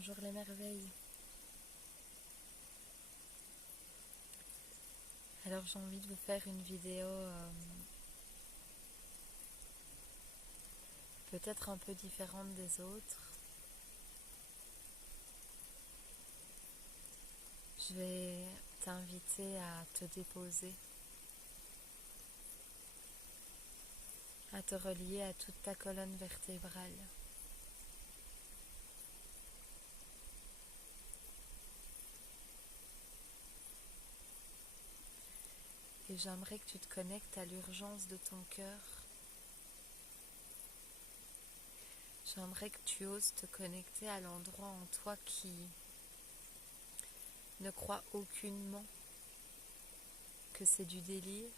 Bonjour les merveilles. Alors j'ai envie de vous faire une vidéo peut-être un peu différente des autres. Je vais t'inviter à te déposer, à te relier à toute ta colonne vertébrale. Et j'aimerais que tu te connectes à l'urgence de ton cœur. J'aimerais que tu oses te connecter à l'endroit en toi qui ne croit aucunement que c'est du délire,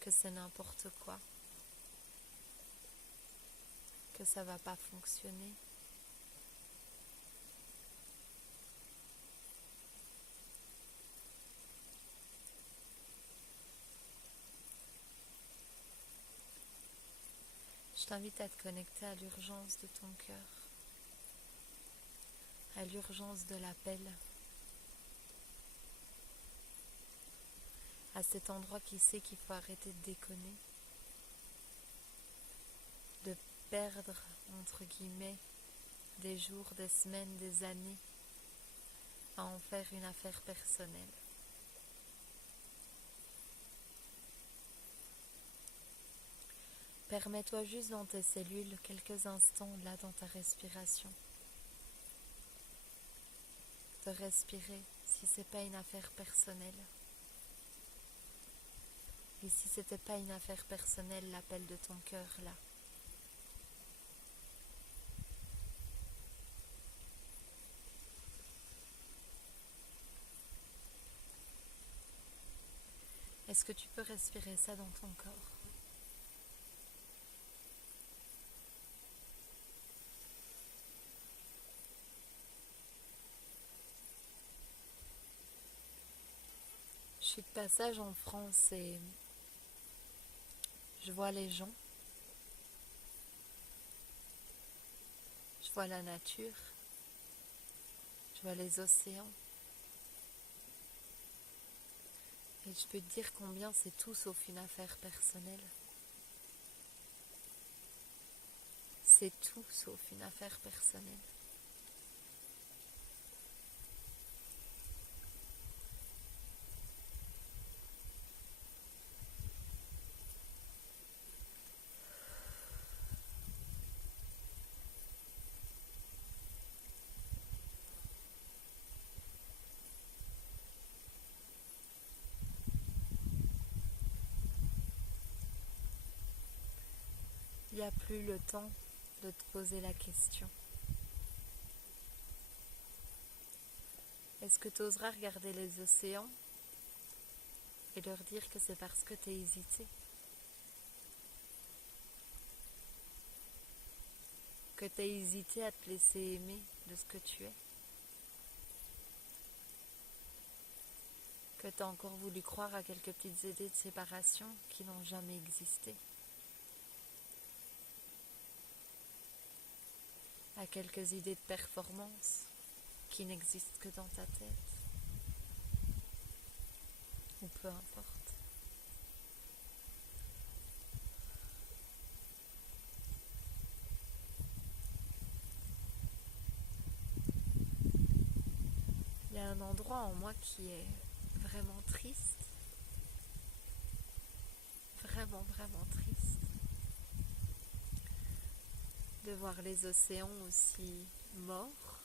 que c'est n'importe quoi, que ça va pas fonctionner. Je t'invite à te connecter à l'urgence de ton cœur, à l'urgence de l'appel, à cet endroit qui sait qu'il faut arrêter de déconner, de perdre, entre guillemets, des jours, des semaines, des années, à en faire une affaire personnelle. Permets-toi juste dans tes cellules quelques instants, là dans ta respiration, de respirer si c'est pas une affaire personnelle. Et si c'était pas une affaire personnelle, l'appel de ton cœur là. Est-ce que tu peux respirer ça dans ton corps ? Je suis de passage en France et je vois les gens, je vois la nature, je vois les océans. Et je peux te dire combien c'est tout sauf une affaire personnelle. C'est tout sauf une affaire personnelle. Il n'y a plus le temps de te poser la question. Est-ce que tu oseras regarder les océans et leur dire que c'est parce que tu as hésité? Que tu as hésité à te laisser aimer de ce que tu es? Que tu as encore voulu croire à quelques petites idées de séparation qui n'ont jamais existé? À quelques idées de performance qui n'existent que dans ta tête? Ou peu importe. Il y a un endroit en moi qui est vraiment triste. Vraiment, vraiment triste. De voir les océans aussi morts,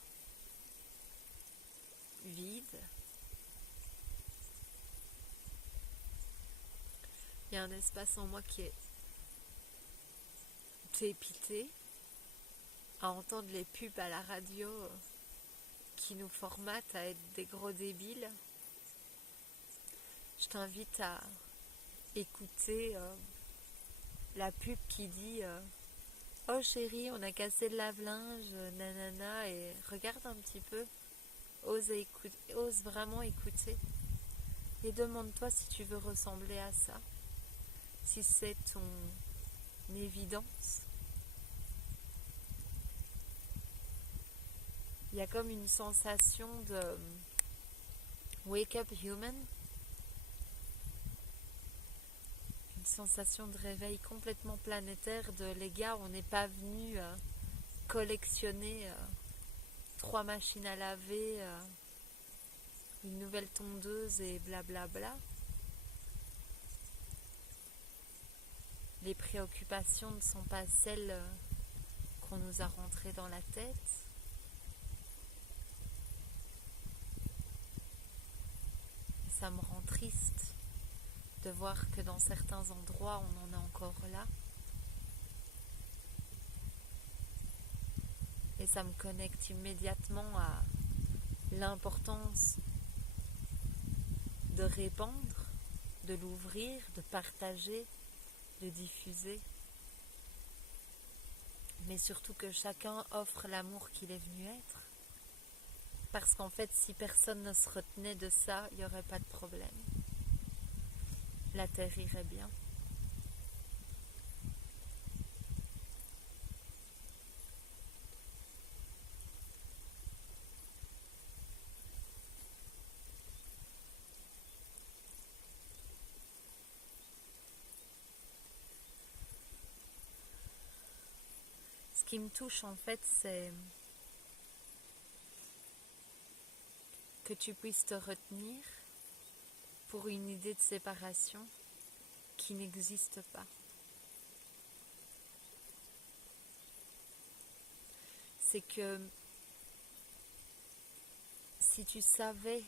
vides. Il y a un espace en moi qui est dépité à entendre les pubs à la radio qui nous formatent à être des gros débiles. Je t'invite à écouter la pub qui dit oh chérie, on a cassé le lave-linge, nanana, et regarde un petit peu, ose vraiment écouter et demande-toi si tu veux ressembler à ça, si c'est ton évidence. il y a comme une sensation de wake up human, une sensation de réveil complètement planétaire de les gars, on n'est pas venu collectionner 3 machines à laver, une nouvelle tondeuse et blablabla. Les préoccupations ne sont pas celles qu'on nous a rentrées dans la tête. Et ça me rend triste de voir que dans certains endroits, on en est encore là. Et ça me connecte immédiatement à l'importance de répandre, de l'ouvrir, de partager, de diffuser. Mais surtout que chacun offre l'amour qu'il est venu être. Parce qu'en fait, si personne ne se retenait de ça, il n'y aurait pas de problème. La terre irait bien. Ce qui me touche en fait, c'est que tu puisses te retenir pour une idée de séparation qui n'existe pas. C'est que si tu savais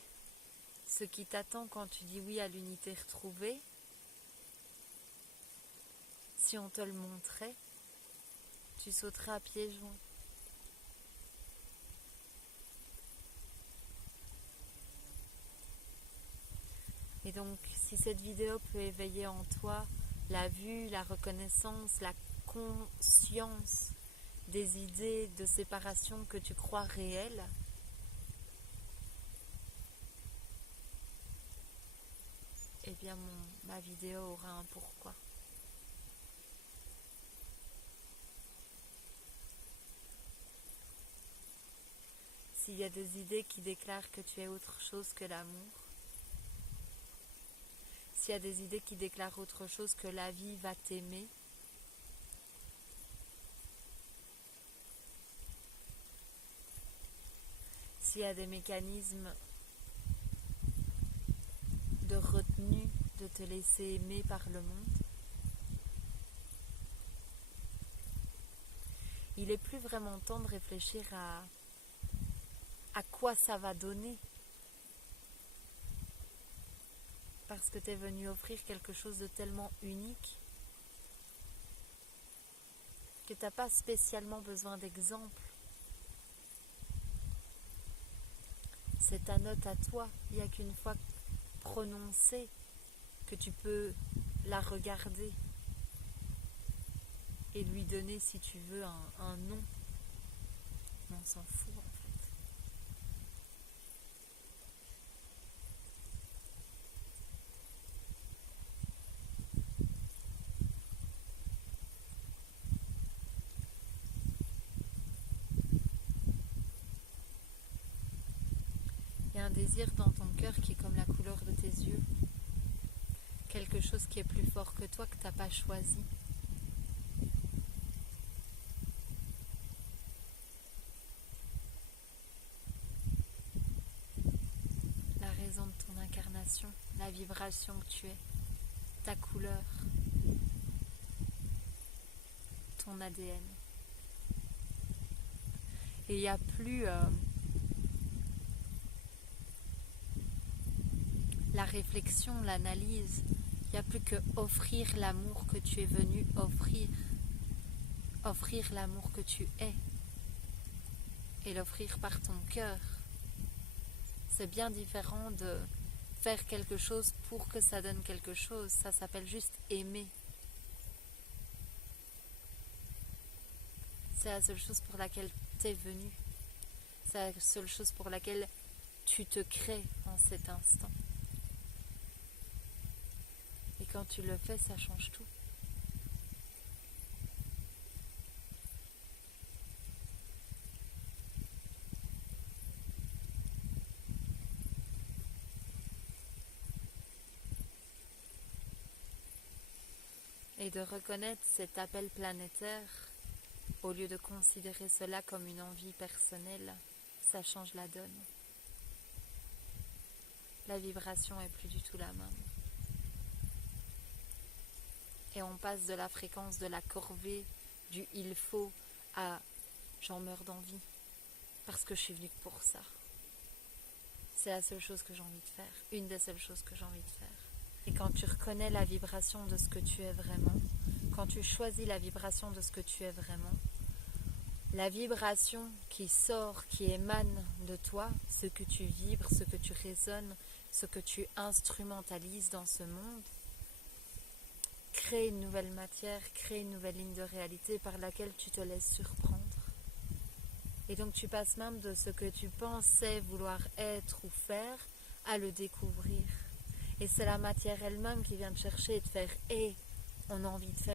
ce qui t'attend quand tu dis oui à l'unité retrouvée, si on te le montrait, tu sauterais à pieds joints. Et donc, si cette vidéo peut éveiller en toi la vue, la reconnaissance, la conscience des idées de séparation que tu crois réelles, eh bien ma vidéo aura un pourquoi. S'il y a des idées qui déclarent que tu es autre chose que l'amour, s'il y a des idées qui déclarent autre chose que la vie va t'aimer, s'il y a des mécanismes de retenue de te laisser aimer par le monde, il est plus vraiment temps de réfléchir à quoi ça va donner. Parce que tu es venu offrir quelque chose de tellement unique que tu n'as pas spécialement besoin d'exemples. C'est ta note à toi. Il n'y a qu'une fois prononcée que tu peux la regarder et lui donner, si tu veux, un nom. Mais on s'en fout en fait. Il y a un désir dans ton cœur qui est comme la couleur de tes yeux. Quelque chose qui est plus fort que toi, que tu n'as pas choisi. La raison de ton incarnation, la vibration que tu es, ta couleur, ton ADN. Et il n'y a plus la réflexion, l'analyse. Il n'y a plus que offrir l'amour que tu es venu offrir. Offrir l'amour que tu es. Et l'offrir par ton cœur. C'est bien différent de faire quelque chose pour que ça donne quelque chose. Ça s'appelle juste aimer. C'est la seule chose pour laquelle tu es venu. C'est la seule chose pour laquelle tu te crées en cet instant. Et quand tu le fais, ça change tout. et de reconnaître cet appel planétaire, au lieu de considérer cela comme une envie personnelle, ça change la donne. La vibration est plus du tout la même. Et on passe de la fréquence de la corvée, du il faut, à j'en meurs d'envie, parce que je suis venue pour ça. C'est la seule chose que j'ai envie de faire, une des seules choses que j'ai envie de faire. Et quand tu reconnais la vibration de ce que tu es vraiment, quand tu choisis la vibration de ce que tu es vraiment, la vibration qui sort, qui émane de toi, ce que tu vibres, ce que tu résonnes, ce que tu instrumentalises dans ce monde, crée une nouvelle matière, crée une nouvelle ligne de réalité par laquelle tu te laisses surprendre. Et donc tu passes même de ce que tu pensais vouloir être ou faire à le découvrir. Et c'est la matière elle-même qui vient te chercher et te faire « on a envie de faire ».